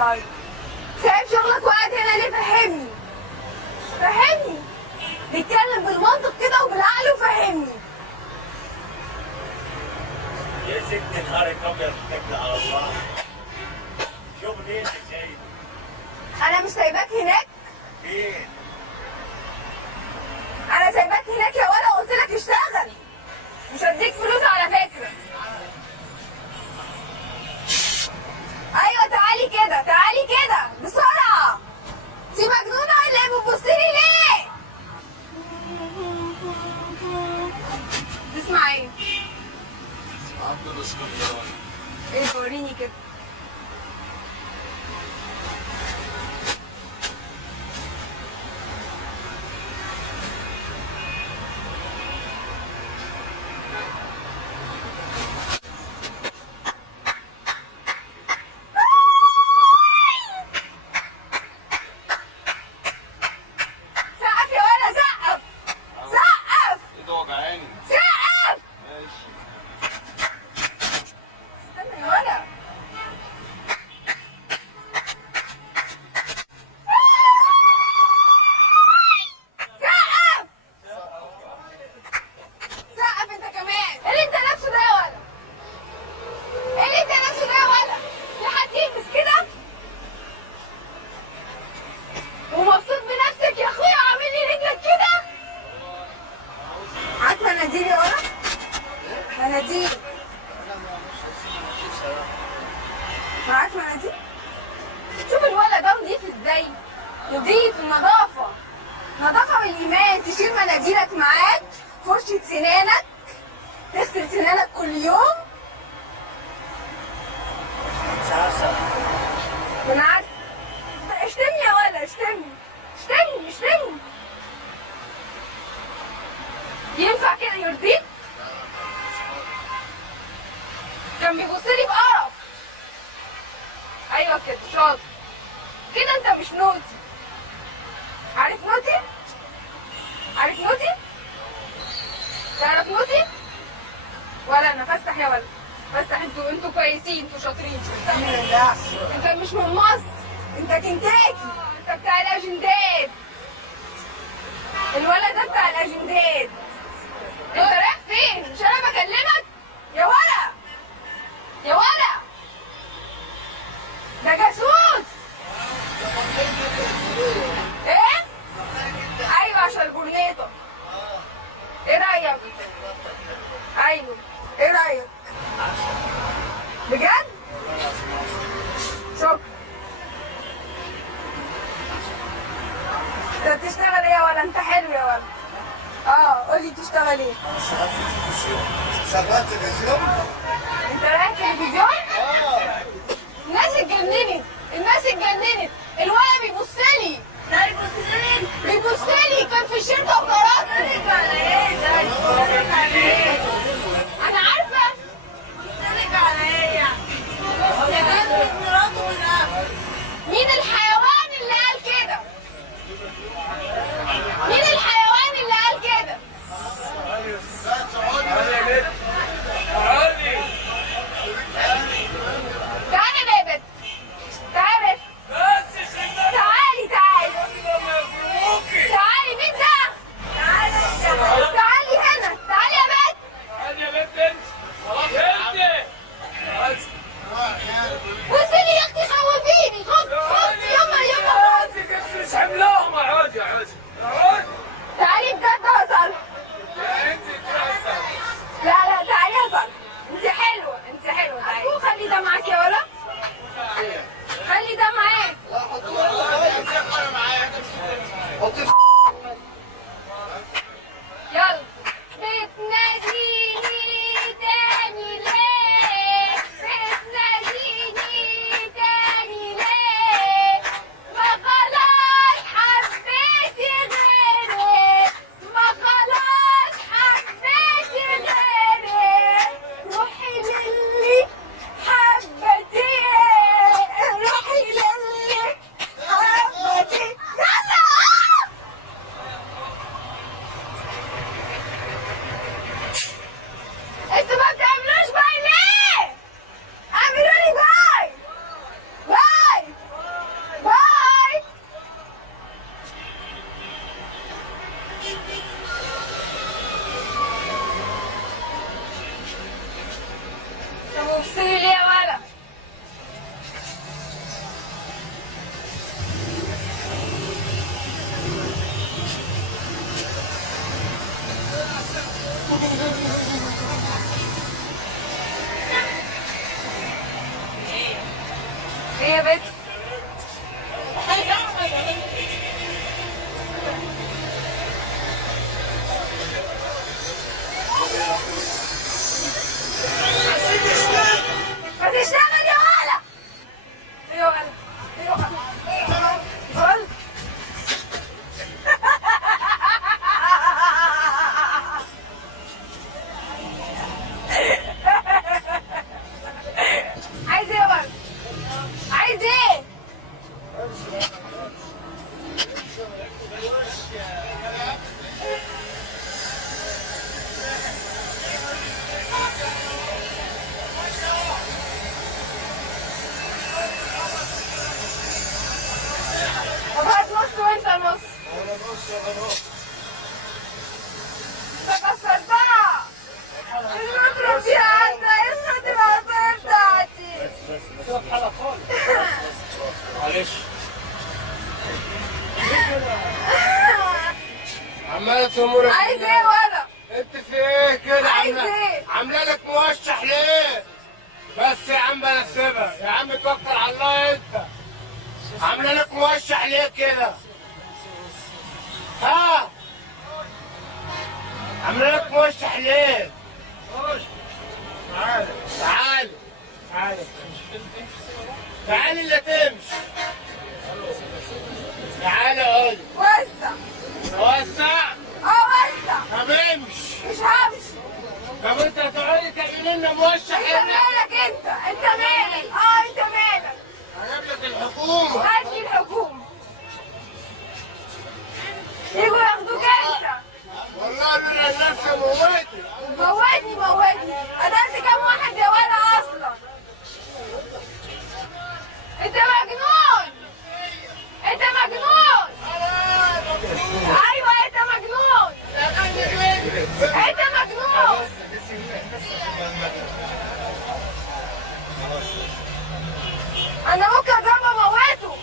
طيب سايب شغلك وقاعد هنا ليه؟ فهمني فهمني، بيتكلم بالمنطق كده وبالعقل وفهمني. يا ست نهارك ابيض اتكل على الله. شغل ايه اللي جاي؟ انا مش سايباك هناك. فين؟ انا سايباك هناك يا ولا، قلت لك اشتغل، مش هديك فلوس على فكره. ايوه تعالي كده تعالي كده بسرعه. انتي مجنونه ولا ايه؟ بتبصيلي ليه؟ تسمع ايه؟ عبد الاسكندراني. ايه وريني كده. سقف يا ولا، سقف سقف ايده وجعاني. سقف. ماشي. استنى يا ولا. سقف سقف انت كمان. ايه اللي انت لابسه ده يا ولا؟ ايه اللي انت لابسه ده يا ولا؟ في حد يلبس كده؟ ومبسوط بنفسك يا اخويا وعامل لي رجلك كده؟ معاك مناديل يا ولا؟ مناديل. معاك مناديل؟ شوف الولد ده نضيف ازاي؟ نضيف، النظافة نظافة بالإيمان. تشيل مناديلك معاك، فرشة سنانك، تغسل سنانك كل يوم. مش عارفه. أنا عارفة. اشتمني يا ولا، اشتمني اشتمني اشتمني. ينفع كده يرضيك؟ كان بيبصلي بقرف. ايوه كده شاطر كده، انت مش نوتي. عارف نوتي؟ عارف نوتي؟ تعرف نوتي؟ ولا انا فسح يا ولا فسح. انتوا كويسين، انتوا شاطرين. انت مش من مصر، انت كنتاكي، انت بتاع الاجندات. الولد ده بتاع الاجندات. انت رايح فين؟ مش انا بكلمك يا ولا؟ يا ولا ده جاسوس. ايه؟ ايوه عشان البورنيطه. ايه رايك؟ ايوه ايه رايك؟ بجد؟ شكرا. انت بتشتغل ايه يا ولا؟ انت حلو يا ولا. قولي بتشتغل ايه؟ شغال في التلفزيون. شغال تلفزيون؟ انت رايح تلفزيون؟ الناس اتجننت، الناس اتجننت. الولد بيبصلي. ده بيبصلي؟ بيبصلي، كان في الشركه وطردني. بيبصلك على ايه ده؟ بيبصلك على ايه؟ انا عارفه. بيبصلك على ايه يعني؟ ده جنن مراته من قبل. مين الحيوان اللي قال كده؟ مين الحيوان اللي قال كده؟ تعالي يا بيبت، تعالي تعالي تعالي تعالي. مين ده؟ تعالي هنا، تعالي يا بنت. تعالي يا بنت انت. خلاص انت. بصي يا اختي، خوفيني. خد يلا يلا. مش حملهم. عادي عادي عادي. تعالي بجد هزر. انت لا لا تعالي هزر. انت حلوه انت حلوه. تعالي خلي ده معاك يا ولا، خلي ده معاك. يلا. بتناديني تاني ليه؟ بتناديني متر. ما تشتغل يا ولد. يا ولد يا ولد يا ولد. عايز ايه يا ولد؟ عايز ايه؟ طب هات نص وانت نص. انت كسرتها. المضرب يا انت اسمع العصايه بتاعتي. بس حالة خالص. معلش. عمالة تأمرك. عايز ايه ولا؟ انت في ايه كده؟ عايز ايه؟ عاملة لك موشح ليه؟ بس يا عم بلا تسيبها، يا عم توكل على الله انت. عاملة لك موشح ليه كده؟ ها؟ عاملة لك موشح ليه؟ تعالى تعالى تعالى تعالى اللي تمشي. تعالى قولي. وسع. وسع. وسع. طب امشي. مش همشي. طب انت هتقعدي تعملي لنا موشح انت هنا؟ مالك انت مالك. انت مالك. هجيب لك الحكومة. هات لي الحكومة. يجوا ياخدوك انت. والله انا نفسي موتك. موتني. قتلت كام واحد يا ولا اصلا؟ انت مجنون. ايوه انت مجنون. انت مجنون. انا ممكن اضربه اموته.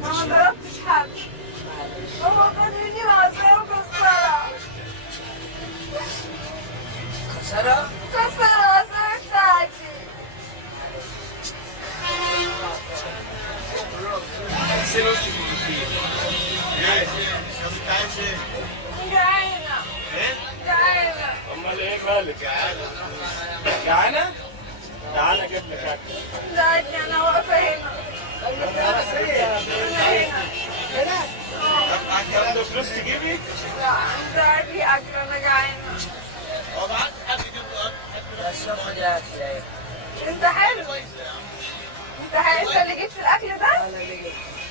ما ضربتش حد. هو خدني العصايه وكسرها. كسر العصايه بتاعتي. جعانة. امال ايه مالك؟ جعانة؟ تعالى اجيب لك اكل. دلوقتي انا واقفه هنا. انا هنا. عنده فلوس تجيبي؟ لا انت هات لي اكل انا جعانه. انت حلو. انت اللي جبت الاكل ده؟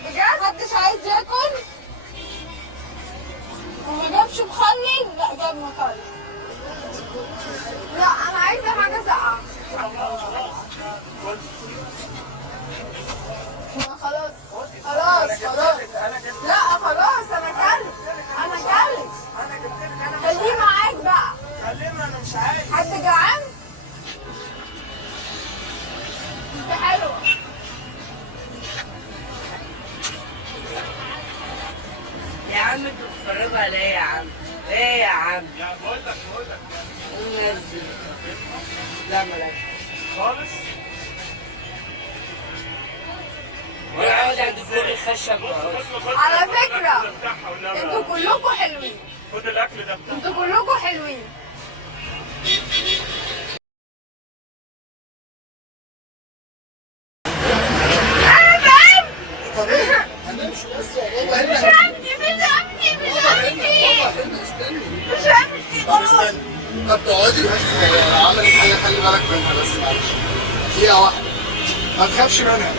بجد؟ محدش عايز ياكل؟ وما جابش مخلل؟ لا جاب مخلل. لا انا عايزه حاجه ساقعه. خلاص. لا خلاص انا كلت. خليه معاك بقى. انا مش عايز. حد جعان؟ انت حلوه. يا عم انت بتتفرجوا على ايه يا عم؟ ايه يا عم؟ لا بقول لك نزل. لا ملاك خالص. ويقعد عند فوق الخشب. على فكرة انتوا كلكم حلوين. خد الاكل ده بتاعك. انتوا كلكم حلوين. انا تعبت. مش همشي خلاص. طب تقعدي بس. عملت حاجة خلي بالك منها بس معلش. دقيقة واحدة. ما تخافش منها.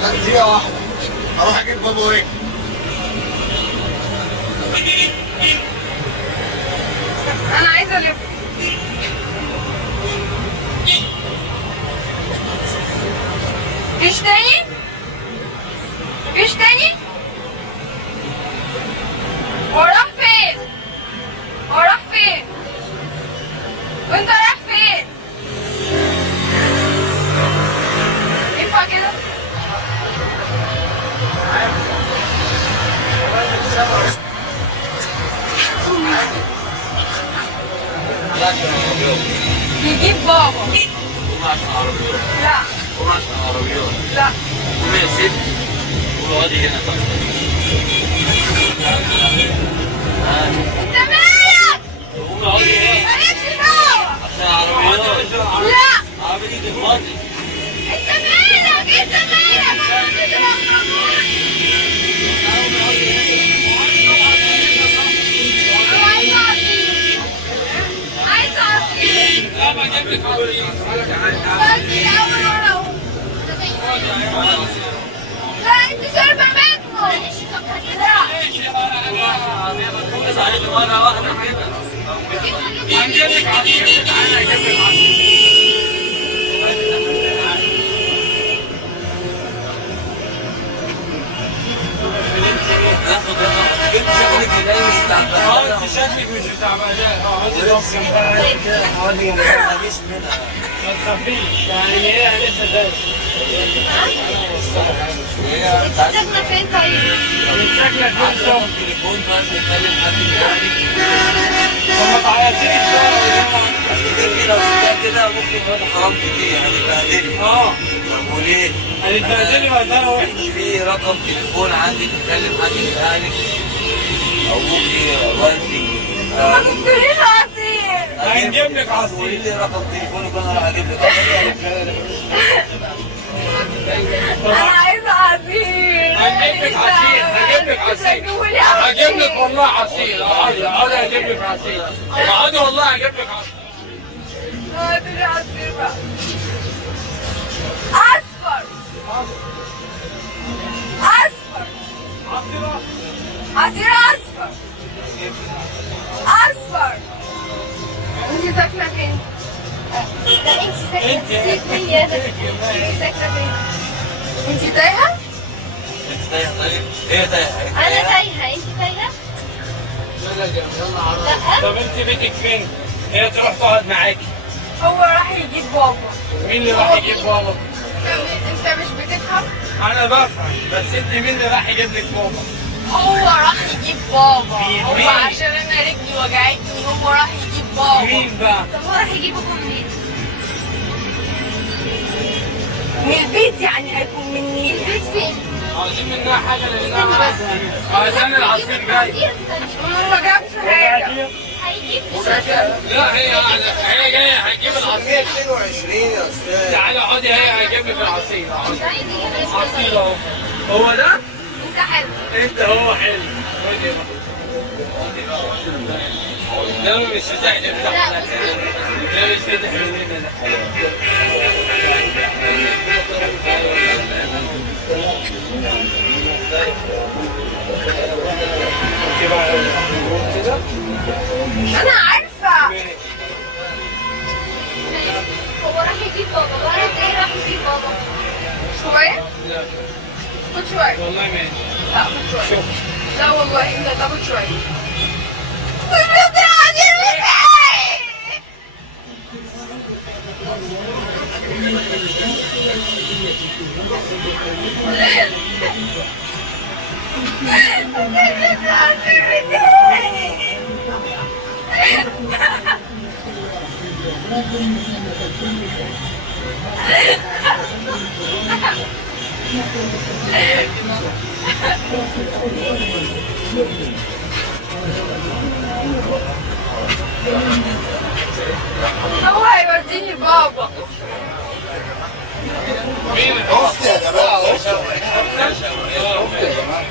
لا دقيقة واحدة. هروح اجيب بابا واجي. انا عايزه الف. فيش تاني؟ وراح فين؟ وانت رايح فين؟ ينفع كده؟ يجيب بابا. قومي عشان عربيات. لا قومي عشان عربيات. لا. قومي يا ست. قولي اقعدي هنا طب. انت مالك؟ قومي اقعدي هنا. مالكش دعوة. عشان عربيات. لا. عربية دي تفضي. انت مالك؟ انت مالك؟ عايزة عصير. لا ما اجيب لك عصير. بس الأول ورا اهو. لا انت شاربة منه. لا. بس عليك مرة واحدة كده. هنجيب لك عصير. تعالى اجيب لك عصير. انت شكلك جاي مش تعبان. انت شكلك مش تعبان. اقعدي جنبها. ما تجيش منها. ما تخافيش يعني هي لسه دايما. ساكنة فين طيب؟ شكلك فين تليفون بقى بتكلم حد يعني. طب ما تعيطيش بقى تفتكري لو سبتها كده ممكن وانا حرام كتير هتتبهدلي. طب وليه؟ هتتبهدلي بهدله وحش. في رقم تليفون عندي تتكلم حد من اهلك ابوكي والدي. ما جبتوليش عصير. هنجيب لك عصير. قولي لي رقم تليفونك وانا راح اجيب لك عصير. انا عايزة عصير. هنجيب لك عصير. هجيب لك عصير. هجيب لك والله عصير. اقعدي هجيب لك عصير. اقعدي والله هجيب لك عصير. هاتولي عصير بقى. اصفر. اصفر. عصير اصفر. اصفر. انت ساكنة فين؟ لا انت ساكنة في اسكندرية. انت ساكنة فين؟ انت تايهة؟ انت تايهه طيب؟ هي تايهه. انا تايهة. انت تايهة؟ لا. طب انت بيتك فين؟ هي تروح تقعد معاكي. هو راح يجيب بابا. مين اللي راح يجيب بابا؟ انت مش بتفهم؟ انا بفهم بس انت مين اللي راح يجيب لك بابا؟ هو راح يجيب بابا. مين؟ هو عشان انا رجلي وجعتني هو راح يجيب بابا. مين بقى؟ طب هو راح يجيبكم منين؟ من البيت يعني هيكون منين؟ البيت فين؟ عاوزين منها حاجه لانها عشان العصير جاي. ما جابش حاجة. هيجيب لا هي جايه هتجيب العصير. 22 يا استاذ. تعالى اقعدي هي هتجيب لك العصير. عصير اهو. هو ده؟ انت حلو. انت هو حلو. خدي بقى. ده مش فتح نفتح ولا كده. ده مش فتح مننا ده. انا عارفة. هو راح يجيب بابا. وانا ازاي راح يجيب بابا؟ شوية؟ لا خد شوية. والله ماشي. لا خد شوية. شوف. لا والله انت تاخد شوية. هو هيوديني بابا. مين؟ اختي يا جماعه اختي. اختي يا جماعه.